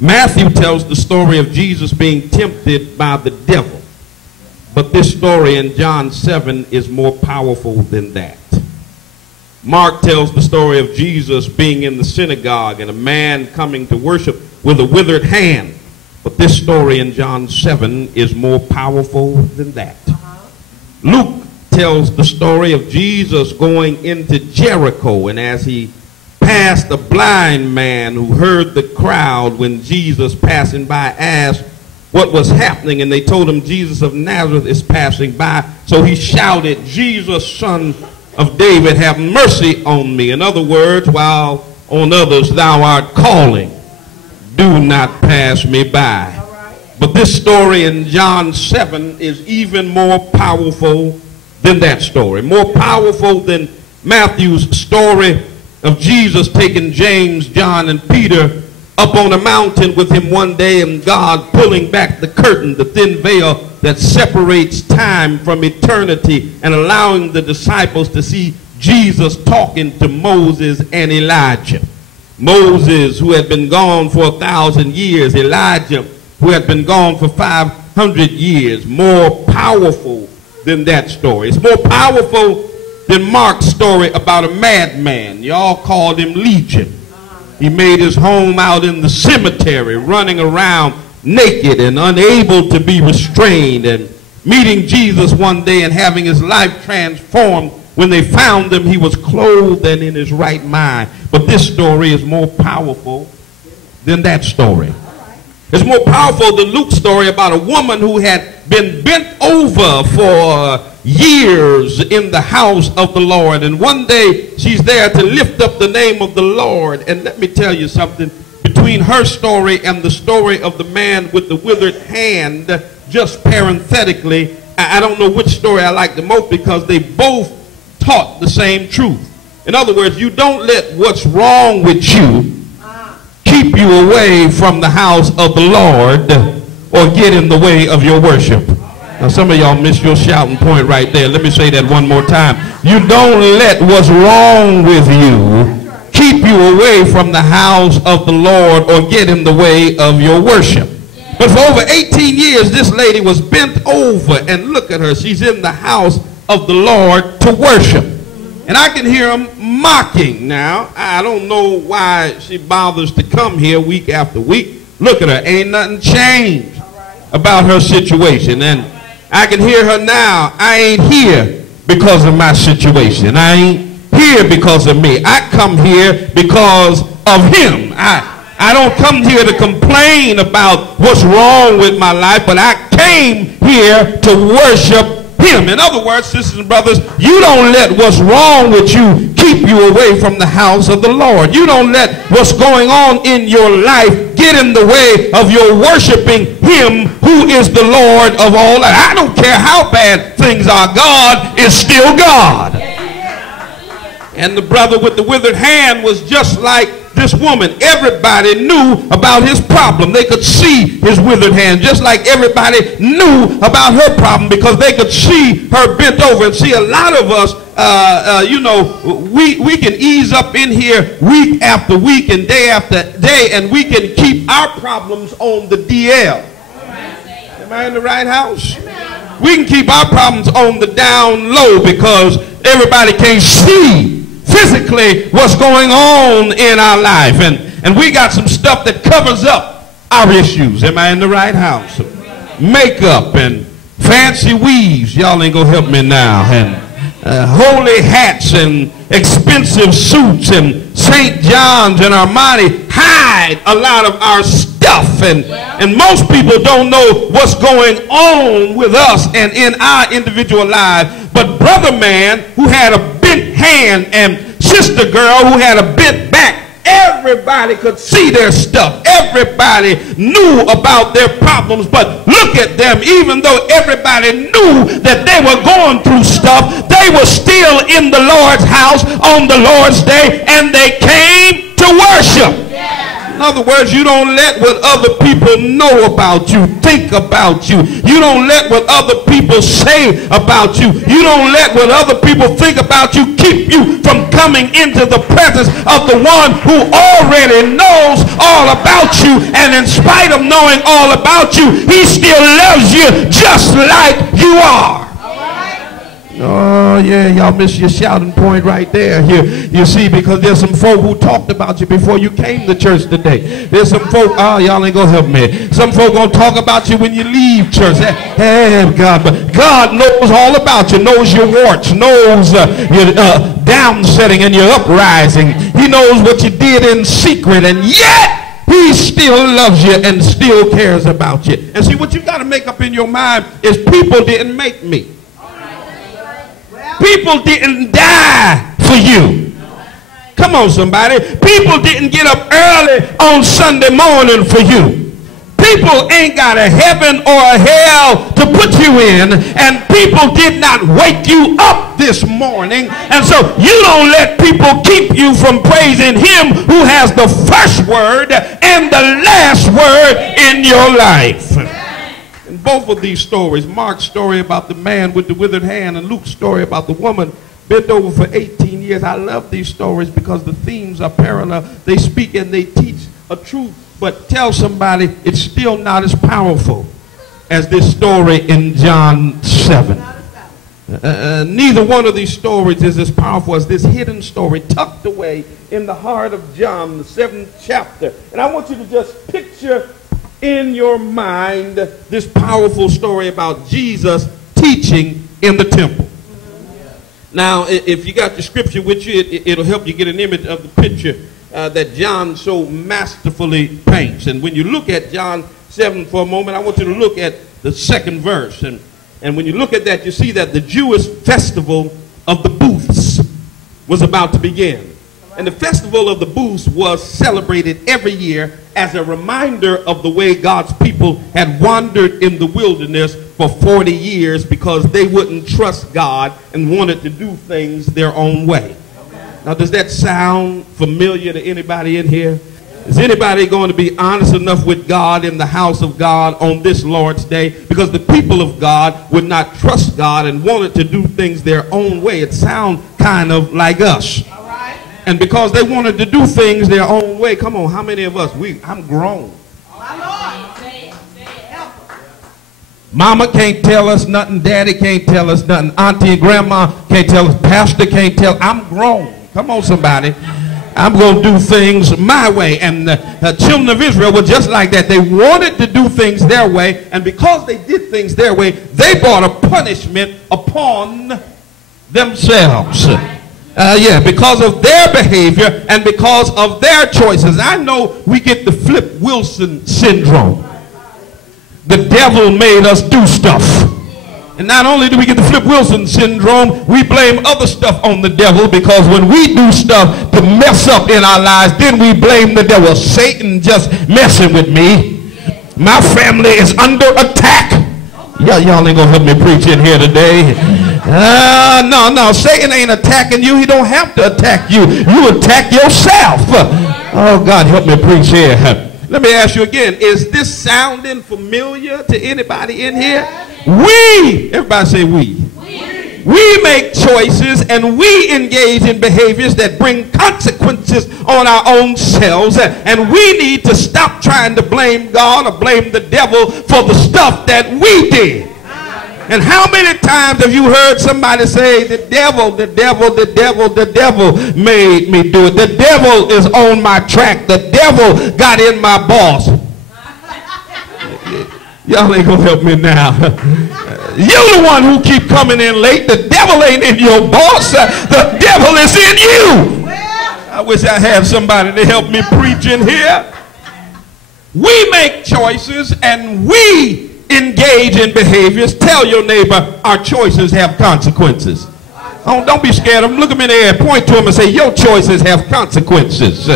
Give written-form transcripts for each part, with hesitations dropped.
Matthew tells the story of Jesus being tempted by the devil. But this story in John 7 is more powerful than that. Mark tells the story of Jesus being in the synagogue and a man coming to worship with a withered hand. But this story in John 7 is more powerful than that. Luke tells the story of Jesus going into Jericho, and as he passed a blind man who heard the crowd when Jesus passing by asked what was happening, and they told him Jesus of Nazareth is passing by. So he shouted, "Jesus, Son of David, have mercy on me." In other words, while on others thou art calling, do not pass me by. But this story in John 7 is even more powerful than that story. More powerful than Matthew's story of Jesus taking James, John, and Peter up on a mountain with him one day, and God pulling back the curtain, the thin veil that separates time from eternity, and allowing the disciples to see Jesus talking to Moses and Elijah. Moses, who had been gone for 1,000 years, Elijah, who had been gone for 500 years. More powerful than that story. It's more powerful than Mark's story about a madman. Y'all called him Legion. He made his home out in the cemetery, running around naked and unable to be restrained, and meeting Jesus one day and having his life transformed. When they found him, he was clothed and in his right mind. But this story is more powerful than that story. It's more powerful than Luke's story about a woman who had been bent over for years in the house of the Lord. And one day she's there to lift up the name of the Lord. And let me tell you something. Between her story and the story of the man with the withered hand, just parenthetically, I don't know which story I like the most, because they both taught the same truth. In other words, you don't let what's wrong with you keep you away from the house of the Lord or get in the way of your worship. Now, some of y'all missed your shouting point right there. Let me say that one more time. You don't let what's wrong with you keep you away from the house of the Lord or get in the way of your worship. But for over 18 years, this lady was bent over, and look at her. She's in the house of the Lord to worship. And I can hear them mocking now. I don't know why she bothers to come here week after week. Look at her. Ain't nothing changed about her situation. And I can hear her now. I ain't here because of my situation. I ain't here because of me. I come here because of him. I don't come here to complain about what's wrong with my life, but I came here to worship him. In other words, sisters and brothers, you don't let what's wrong with you keep you away from the house of the Lord. You don't let what's going on in your life get in the way of your worshiping him who is the Lord of all. I don't care how bad things are, God is still God. And the brother with the withered hand was just like this woman. Everybody knew about his problem. They could see his withered hand, just like everybody knew about her problem, because they could see her bent over. And see, a lot of us, we can ease up in here week after week and day after day, and we can keep our problems on the DL. Am I in the right house? We can keep our problems on the down low because everybody can't see physically what's going on in our life, and we got some stuff that covers up our issues. Am I in the right house? Makeup and fancy weaves, y'all ain't gonna help me now, and holy hats and expensive suits and St. John's and Armani hide a lot of our stuff, and most people don't know what's going on with us and in our individual lives. But brother man who had a bent hand and sister girl who had a bent back, everybody could see their stuff. Everybody knew about their problems. But look at them. Even though everybody knew that they were going through stuff, they were still in the Lord's house on the Lord's day, and they came to worship. In other words, you don't let what other people know about you, think about you. You don't let what other people say about you. You don't let what other people think about you keep you from coming into the presence of the one who already knows all about you. And in spite of knowing all about you, he still loves you just like you are. Oh, yeah, y'all missed your shouting point right there. Here, you see, because there's some folk who talked about you before you came to church today. There's some folk, oh, y'all ain't gonna help me. Some folk gonna talk about you when you leave church. Hey, God, but God knows all about you, knows your warts, knows your downsetting and your uprising. He knows what you did in secret, and yet he still loves you and still cares about you. And see, what you got to make up in your mind is people didn't make me. People didn't die for you. Come on, somebody. People didn't get up early on Sunday morning for you. People ain't got a heaven or a hell to put you in, and people did not wake you up this morning. And so you don't let people keep you from praising him who has the first word and the last word in your life. Both of these stories, Mark's story about the man with the withered hand and Luke's story about the woman bent over for 18 years. I love these stories because the themes are parallel. They speak and they teach a truth, but tell somebody it's still not as powerful as this story in John 7. Neither one of these stories is as powerful as this hidden story tucked away in the heart of John, the 7th chapter. And I want you to just picture in your mind this powerful story about Jesus teaching in the temple. Now, if you got the scripture with you, it'll help you get an image of the picture that John so masterfully paints. And when you look at John 7 for a moment, I want you to look at the 2nd verse. And when you look at that, you see that the Jewish festival of the booths was about to begin. And the festival of the booths was celebrated every year as a reminder of the way God's people had wandered in the wilderness for 40 years because they wouldn't trust God and wanted to do things their own way. Now, does that sound familiar to anybody in here? Is anybody going to be honest enough with God in the house of God on this Lord's Day? Because the people of God would not trust God and wanted to do things their own way. It sounds kind of like us. And because they wanted to do things their own way, come on, how many of us, I'm grown. Mama can't tell us nothing, daddy can't tell us nothing, auntie and grandma can't tell us, pastor can't tell, I'm grown. Come on, somebody. I'm going to do things my way. And the children of Israel were just like that. They wanted to do things their way, and because they did things their way, they brought a punishment upon themselves. Because of their behavior and because of their choices. I know we get the Flip Wilson syndrome. The devil made us do stuff. And not only do we get the Flip Wilson syndrome, we blame other stuff on the devil, because when we do stuff to mess up in our lives, then we blame the devil. Satan just messing with me. My family is under attack. Y'all ain't gonna help me preach in here today. No, Satan ain't attacking you. He don't have to attack you. You attack yourself. Oh, God, help me preach here. Let me ask you again, is this sounding familiar to anybody in here? Everybody say we. We make choices and we engage in behaviors that bring consequences on our own selves, and we need to stop trying to blame God or blame the devil for the stuff that we did. And how many times have you heard somebody say, the devil made me do it. The devil is on my track. The devil got in my boss. Y'all ain't gonna help me now. You're the one who keep coming in late. The devil ain't in your boss. The devil is in you. I wish I had somebody to help me preach in here. We make choices and we engage in behaviors. Tell your neighbor, our choices have consequences. Oh, don't be scared of them. Look them in the air, point to them and say, your choices have consequences.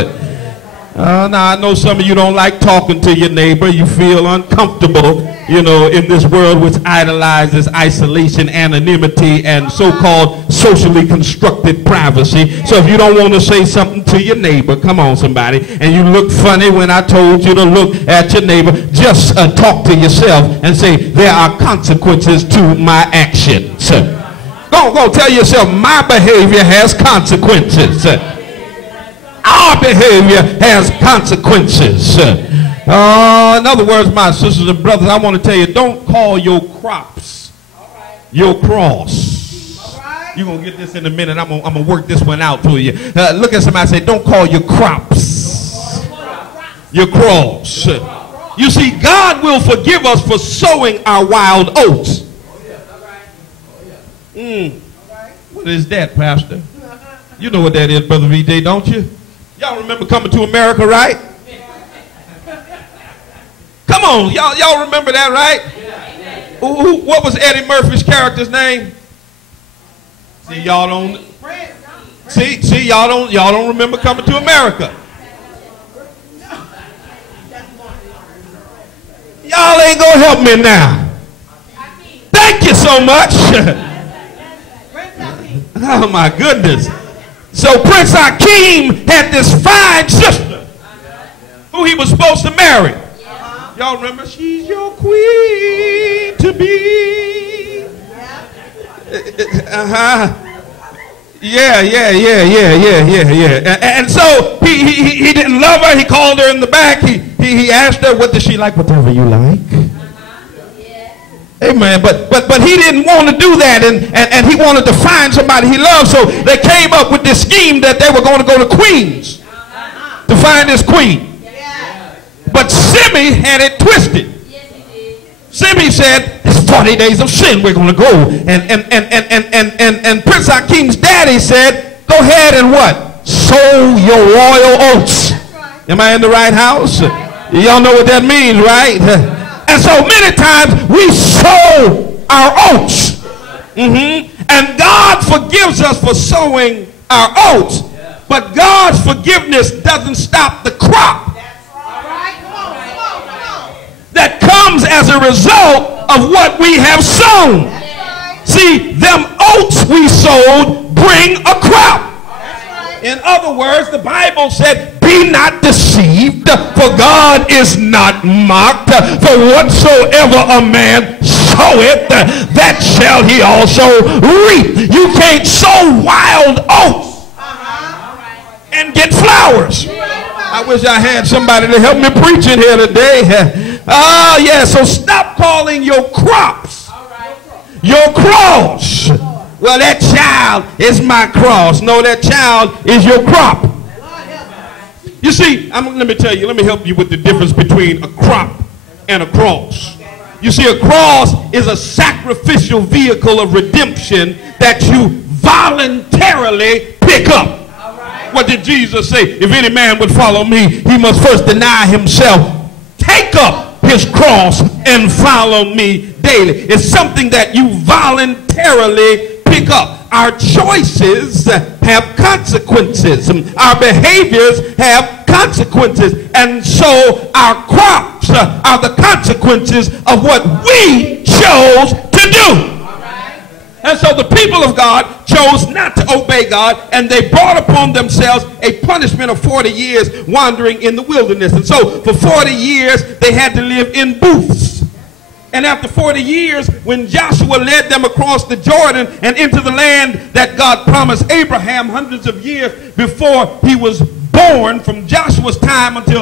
Now, I know some of you don't like talking to your neighbor. You feel uncomfortable. you know, in this world which idolizes isolation, anonymity, and so-called socially constructed privacy. So if you don't want to say something to your neighbor, come on somebody, and you look funny when I told you to look at your neighbor, just talk to yourself and say, there are consequences to my actions. Go tell yourself, my behavior has consequences. Our behavior has consequences. In other words, my sisters and brothers, I want to tell you, don't call your crops your cross. You're going to get this in a minute. I'm going to work this one out for you. Look at somebody and say, don't call your crops your cross. You see, God will forgive us for sowing our wild oats. What is that, Pastor? You know what that is, Brother VJ, don't you? Y'all remember coming to America, right? Come on, y'all remember that, right? What was Eddie Murphy's character's name? See, y'all don't. See, y'all don't remember coming to America. Y'all ain't gonna help me now. Thank you so much. Oh my goodness. So Prince Hakeem had this fine sister who he was supposed to marry. Y'all remember? She's your queen to be. Yeah. And so he didn't love her. He called her in the back. He asked her, what does she like? Whatever you like. Amen. But he didn't want to do that, and he wanted to find somebody he loved. So they came up with this scheme that they were going to go to Queens to find this queen. But Simmy had it twisted. Simmy said, it's 40 days of sin, we're going to go. And Prince Hakim's daddy said, go ahead and what? Sow your royal oats. Am I in the right house? Y'all know what that means, right? And so many times we sow our oats. And God forgives us for sowing our oats. But God's forgiveness doesn't stop the crop that comes as a result of what we have sown. See, them oats we sowed bring a crop. In other words, the Bible said, be not deceived, for God is not mocked. For whatsoever a man soweth, that shall he also reap. You can't sow wild oats and get flowers. I wish I had somebody to help me preach in here today. Oh, yeah, so stop calling your crops your cross. Well, that child is my cross. No, that child is your crop. You see, let me tell you, let me help you with the difference between a crop and a cross. You see, a cross is a sacrificial vehicle of redemption that you voluntarily pick up. What did Jesus say? If any man would follow me, he must first deny himself, take up his cross, and follow me daily. It's something that you voluntarily pick up. Our choices have consequences. Our behaviors have consequences. And so our crops are the consequences of what we chose to do. And so the people of God chose not to obey God, and they brought upon themselves a punishment of 40 years wandering in the wilderness. And so for 40 years, they had to live in booths. And after 40 years, when Joshua led them across the Jordan and into the land that God promised Abraham hundreds of years before he was born, from Joshua's time until